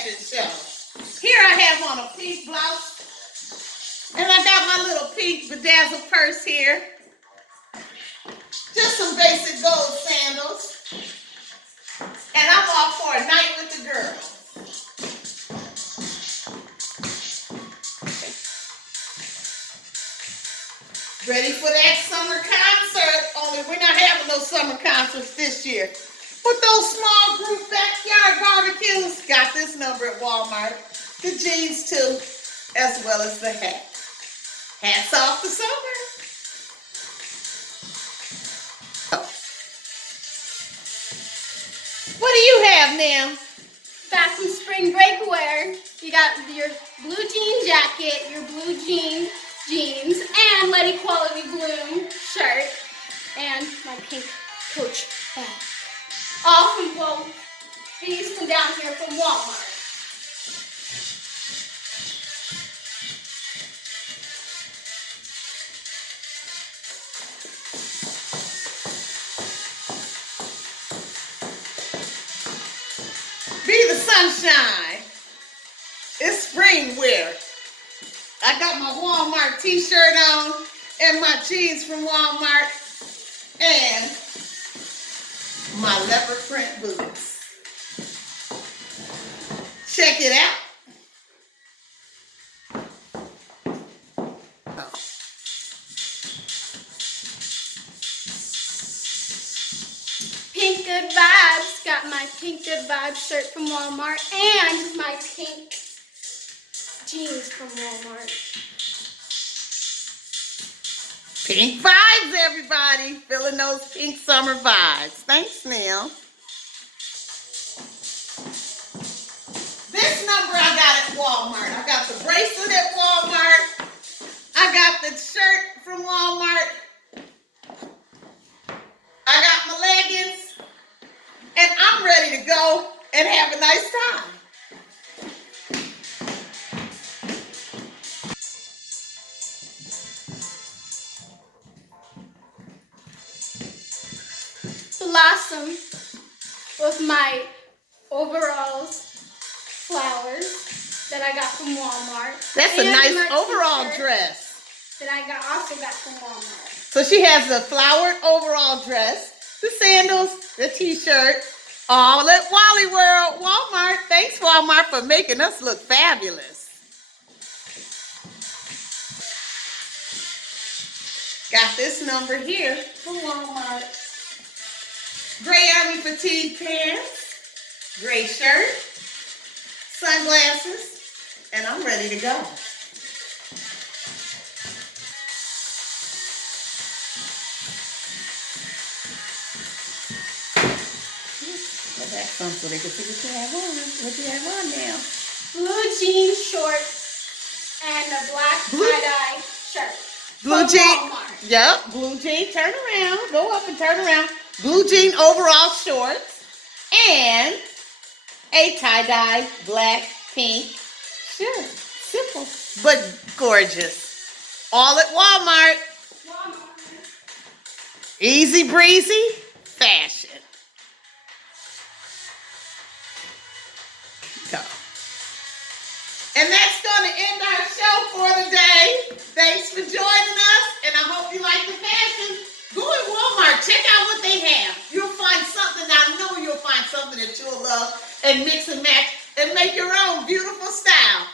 fashion show. Here I have on a pink blouse. And I got my little pink bedazzled purse here. Just some basic gold sandals. And I'm off for a night with the girls. Ready for that summer concert, only we're not having no summer concerts this year. But those small group backyard barbecues, got this number at Walmart. The jeans too, as well as the hat. Hats off to summer. What do you have now? Got some spring break wear. You got your blue jean jacket, your blue jeans, and Let Equality Bloom shirt, and my pink Coach bag. All from both these from down here from Walmart. Be the sunshine. It's spring wear. I got my Walmart t-shirt on and my jeans from Walmart and my leopard print boots. Check it out. Oh. Pink Good Vibes. Got my Pink Good Vibes shirt from Walmart and my pink jeans from Walmart. Pink vibes, everybody. Feeling those pink summer vibes. Thanks, Neil. This number I got at Walmart. I got the bracelet at Walmart. I got the shirt from Walmart. I got my leggings. And I'm ready to go and have a nice time. Blossom with my overalls, flowers that I got from Walmart. That's a nice overall dress. That I also got from Walmart. So she has the flowered overall dress, the sandals, the t-shirt, all at Wally World, Walmart. Thanks, Walmart, for making us look fabulous. Got this number here from Walmart. Gray Army fatigue pants, gray shirt, sunglasses, and I'm ready to go. Go back some so they can see what you have on. What you have on now? Blue jean shorts and a black tie-dye shirt. Blue from jean. Walmart. Yep, blue jean. Turn around. Go up and turn around. Blue jean overall shorts and a tie-dye black pink shirt. Simple but gorgeous. All at Walmart. Easy breezy fashion. Go. And that's going to end our show for today. Thanks for joining us, and I hope you like the fashion. Go to Walmart. Check out what they have. You'll find something. I know you'll find something that you'll love and mix and match and make your own beautiful style.